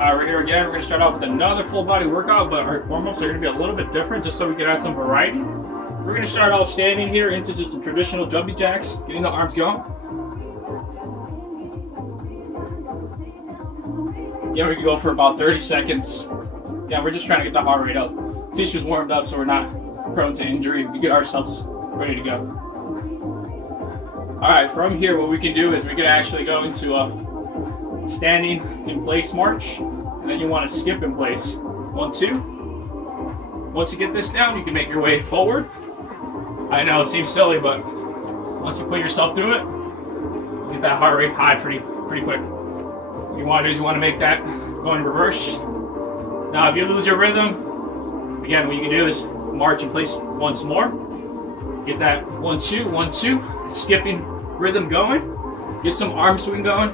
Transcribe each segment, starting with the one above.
Alright, we're here again. We're going to start off with another full body workout, but our warm-ups are going to be a little bit different just so we can add some variety. We're going to start off standing here into just some traditional jumping jacks, getting the arms going. Yeah, we can go for about 30 seconds. Yeah, we're just trying to get the heart rate up. Tissue's warmed up so we're not prone to injury. We get ourselves ready to go. Alright, from here what we can do is we can actually go into a standing in place march, and then you want to skip in place. 1, 2. Once you get this down, you can make your way forward. I know it seems silly, but once you put yourself through it, you get that heart rate high pretty quick. What you want to do is you want to make that go in reverse. Now if you lose your rhythm, again what you can do is march in place once more. Get that 1, 2, 1, 2 skipping rhythm going. Get some arm swing going.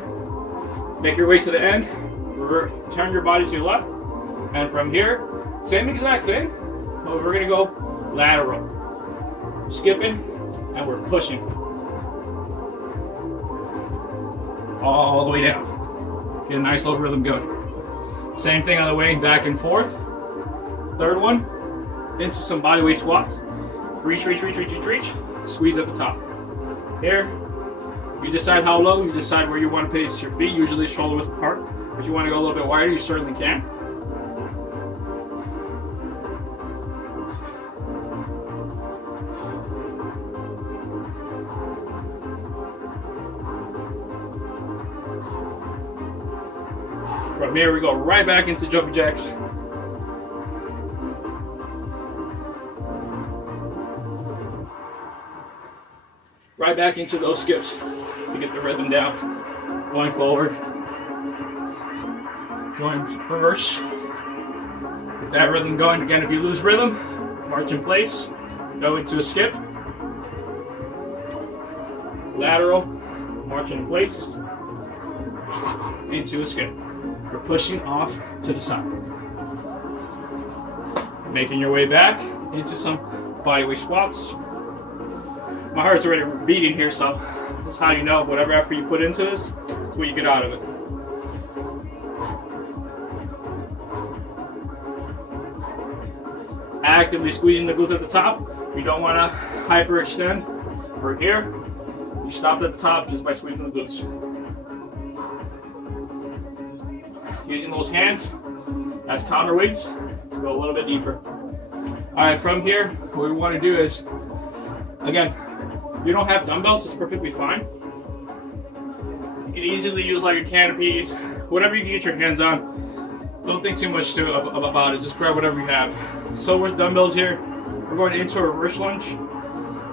Make your way to the end. Turn your body to your left. And from here, same exact thing, but we're gonna go lateral. Skipping, and we're pushing. All the way down. Get a nice little rhythm going. Same thing on the way, back and forth. Third one, into some bodyweight squats. Reach, reach, reach, reach, reach, reach. Squeeze at the top. Here, you decide how low, you decide where you want to place your feet, usually shoulder width apart. If you want to go a little bit wider, you certainly can. From here, we go right back into jumping jacks. Right back into those skips to get the rhythm down. Going forward, going reverse. Get that rhythm going. Again, if you lose rhythm, march in place, go into a skip. Lateral, march in place, into a skip. You're pushing off to the side. Making your way back into some bodyweight squats. My heart's already beating here, so that's how you know whatever effort you put into this, is what you get out of it. Actively squeezing the glutes at the top. You don't want to hyperextend. From here, you stop at the top just by squeezing the glutes. Using those hands as counterweights to go a little bit deeper. Alright, from here, what we want to do is, again, if you don't have dumbbells, it's perfectly fine. You can easily use like your canopies, whatever you can get your hands on. Don't think too much about it, just grab whatever you have. So with dumbbells here, we're going into a reverse lunge.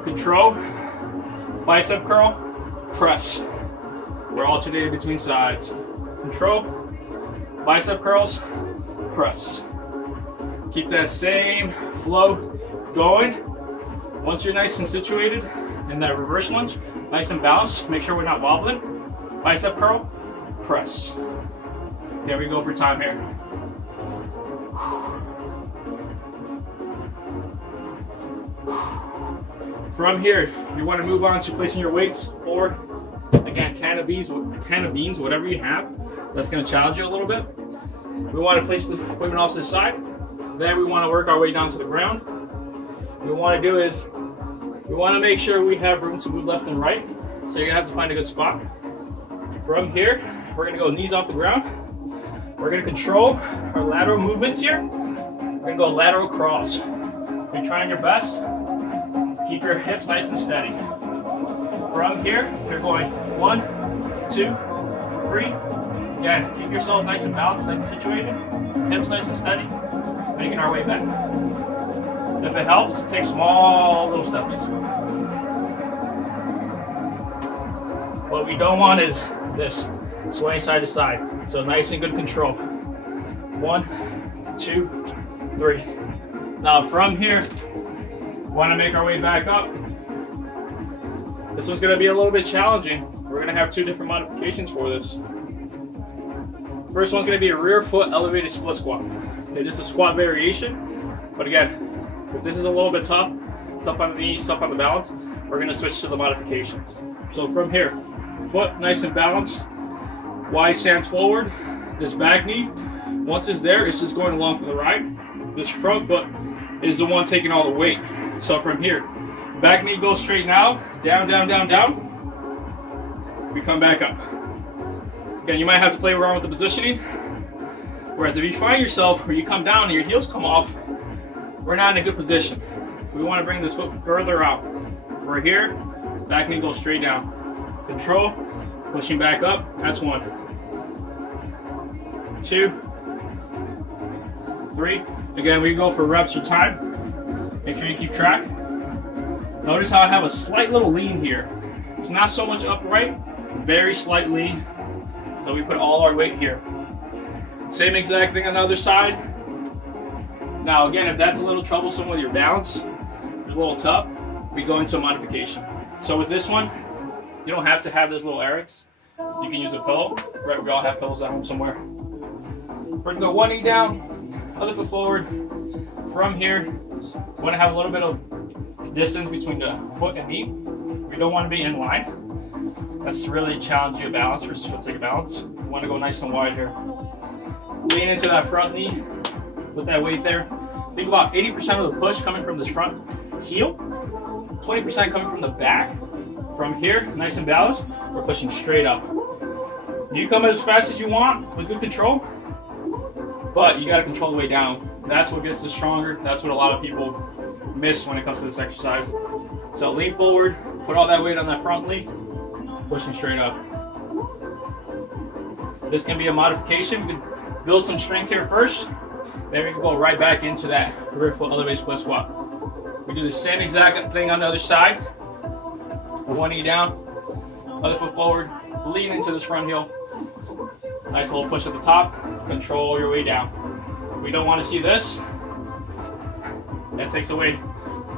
Control, bicep curl, press. We're alternating between sides. Control, bicep curls, press. Keep that same flow going. Once you're nice and situated in that reverse lunge, nice and balanced, make sure we're not wobbling. Bicep curl, press. Here we go for time here. From here, you want to move on to placing your weights, or again, can of beans, whatever you have. That's going to challenge you a little bit. We want to place the equipment off to the side. Then we want to work our way down to the ground. What we want to do is, we want to make sure we have room to move left and right. So you're going to have to find a good spot. From here, we're going to go knees off the ground. We're going to control our lateral movements here. We're going to go lateral crawls. You're trying your best to keep your hips nice and steady. From here, you're going 1, 2, 3. Again, keep yourself nice and balanced, nice and situated. Hips nice and steady. Making our way back. If it helps, take small little steps. What we don't want is this, swaying side to side. So nice and good control. 1, 2, 3. Now from here, we want to make our way back up. This one's going to be a little bit challenging. We're going to have 2 different modifications for this. First one's going to be a rear foot elevated split squat. It is a squat variation, but again, if this is a little bit tough on the knees, tough on the balance, we're going to switch to the modifications. So from here, foot nice and balanced, wide stance forward, this back knee Once it's there, it's just going along for the ride. This front foot is the one taking all the weight. So from here, back knee goes straight now, down, down, down, down. We come back up. Again, you might have to play around with the positioning. Whereas if you find yourself where you come down and your heels come off, we're not in a good position. We want to bring this foot further out. We're here, back knee goes straight down. Control, pushing back up, that's 1, 2, 3. Again, we go for reps or time. Make sure you keep track. Notice how I have a slight little lean here. It's not so much upright, very slight lean. So we put all our weight here. Same exact thing on the other side. Now again, if that's a little troublesome with your balance, if you're a little tough, we go into a modification. So with this one, you don't have to have those little Erics. You can use a pillow. Right, we all have pillows at home somewhere. We're gonna go 1 knee down, other foot forward. From here, we wanna have a little bit of distance between the foot and knee. We don't wanna be in line. That's really challenge your balance versus foot take balance. We wanna go nice and wide here. Lean into that front knee, put that weight there. Think about 80% of the push coming from this front heel, 20% coming from the back. From here, nice and balanced, we're pushing straight up. You come as fast as you want with good control, but you gotta control the way down. That's what gets us stronger. That's what a lot of people miss when it comes to this exercise. So lean forward, put all that weight on that front knee, pushing straight up. This can be a modification. We can build some strength here first, then we can go right back into that rear foot elevated split squat. We do the same exact thing on the other side. 1 knee down, other foot forward, lean into this front heel. Nice little push at the top, control your way down. We don't want to see this. That takes away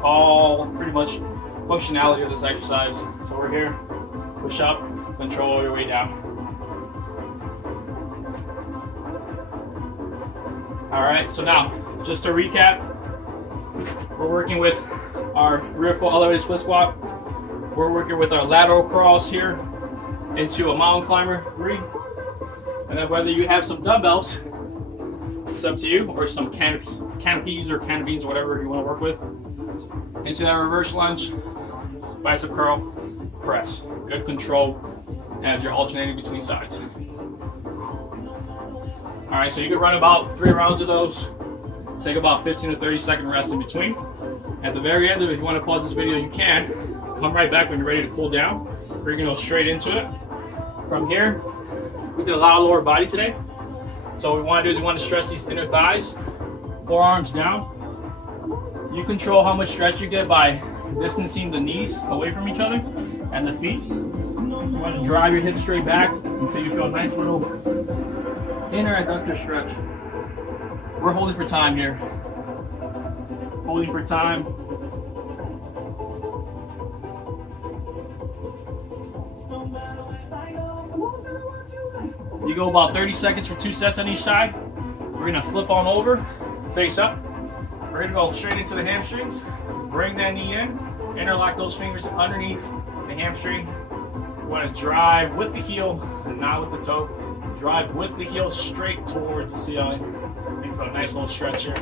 all pretty much functionality of this exercise. So we're here, push up, control your way down. All right, so now, just to recap, we're working with our rear foot elevated split squat. We're working with our lateral crawls here into a mountain climber 3. And then whether you have some dumbbells, it's up to you, or some canopies or canopines, whatever you want to work with. Into that reverse lunge, bicep curl, press. Good control as you're alternating between sides. All right, so you can run about 3 rounds of those. Take about 15 to 30 second rest in between. At the very end of it, if you want to pause this video, you can. Come right back when you're ready to cool down. We're gonna go straight into it. From here, we did a lot of lower body today. So what we wanna do is we wanna stretch these inner thighs, forearms down. You control how much stretch you get by distancing the knees away from each other and the feet. You wanna drive your hips straight back until you feel a nice little inner adductor stretch. We're holding for time here. Holding for time. You go about 30 seconds for 2 sets on each side. We're gonna flip on over, face up. We're gonna go straight into the hamstrings. Bring that knee in, interlock those fingers underneath the hamstring. You wanna drive with the heel and not with the toe. Drive with the heel straight towards the ceiling. And for a nice little stretch here.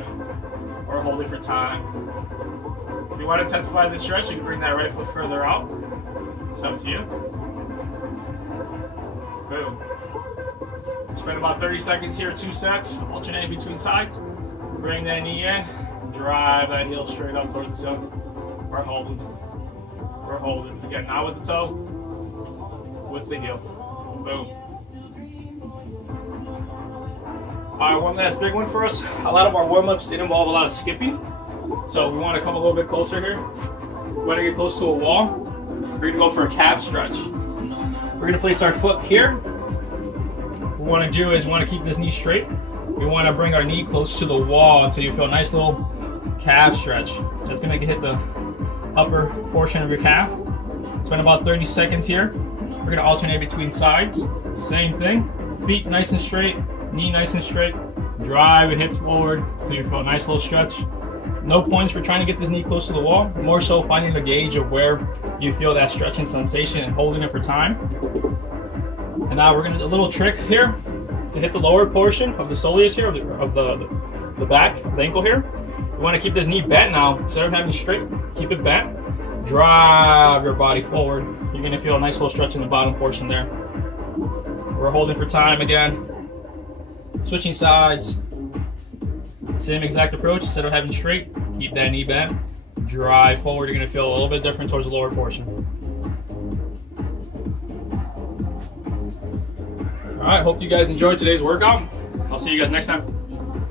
Or hold it for time. If you want to intensify the stretch, you can bring that right foot further out. It's up to you. Boom. Spend about 30 seconds here, 2 sets, alternating between sides. Bring that knee in, drive that heel straight up towards the ceiling. We're holding. We're holding. Again, not with the toe, with the heel. Boom. All right, one last big one for us. A lot of our warm-ups did involve a lot of skipping. So we want to come a little bit closer here. We want to get close to a wall. We're going to go for a calf stretch. We're going to place our foot here. What we want to do is we want to keep this knee straight. We want to bring our knee close to the wall until you feel a nice little calf stretch. That's going to hit the upper portion of your calf. Spend about 30 seconds here. We're going to alternate between sides. Same thing. Feet nice and straight. Knee nice and straight. Drive your hips forward until you feel a nice little stretch. No points for trying to get this knee close to the wall. More so finding the gauge of where you feel that stretching sensation and holding it for time. And now we're gonna do a little trick here. to hit the lower portion of the soleus here, of the back, of the ankle here. You want to keep this knee bent now. Instead of having it straight, keep it bent. Drive your body forward. You're going to feel a nice little stretch in the bottom portion there. We're holding for time again. Switching sides. Same exact approach. Instead of having straight, keep that knee bent. Drive forward. You're going to feel a little bit different towards the lower portion. All right, hope you guys enjoyed today's workout. I'll see you guys next time.